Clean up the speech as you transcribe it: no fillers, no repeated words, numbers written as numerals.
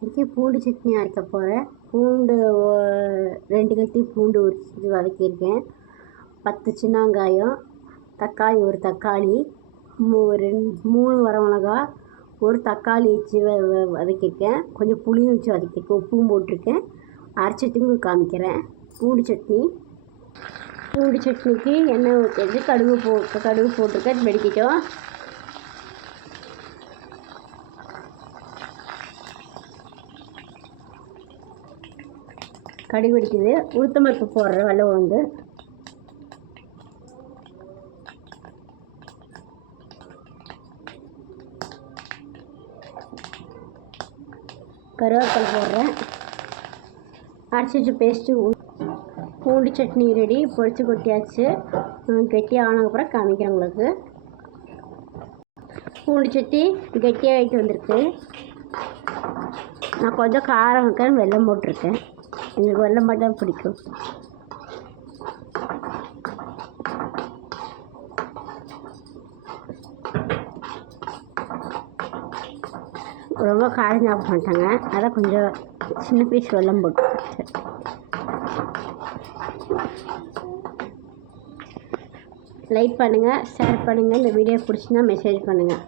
இன்றைக்கி பூண்டு சட்னி அரைக்க போகிறேன். பூண்டு 2 கட்டி பூண்டு உரிச்சு வதக்கியிருக்கேன். 10 சின்ன வெங்காயம், தக்காளி 1 தக்காளி, 3 வரமிளகா, 1 தக்காளி வச்சு வதக்கியிருக்கேன். கொஞ்சம் புளியும் வச்சு வதக்கியிருக்கேன். உப்பும் போட்டிருக்கேன். அரைச்சிட்டு காமிக்கிறேன். பூண்டு சட்னிக்கு எண்ணெய் ஊற்றி கடுகு போட்டிருக்கேன். வெடிக்கிட்டோம். கடுகு வெடிக்குது. உளுத்தம்பருப்பு போடுற வெள்ளை உளுந்து, கருவேப்பிலை போடுறேன். அரைச்சி வச்சு பேஸ்ட்டு பூண்டு சட்னி ரெடி. பொரிச்சு கொட்டியாச்சு. கெட்டியாக ஆனதுக்கப்புறம் காமிக்கிறேன் உங்களுக்கு. பூண்டு சட்னி கெட்டியாகிட்டு வந்திருக்கு. நான் கொஞ்சம் காரம் வைக்கிறேன், வெல்லம் போட்டிருக்கேன். எனக்கு வெல்லம் மட்டும் பிடிக்கும். ரொம்ப காரம் சாப்பிட மாட்டாங்க, அதான் கொஞ்சம் சின்ன பீஸ் வெல்லம் போட்டு. லைக் பண்ணுங்கள், ஷேர் பண்ணுங்கள். இந்த வீடியோ பிடிச்சிருந்தா மெசேஜ் பண்ணுங்கள்.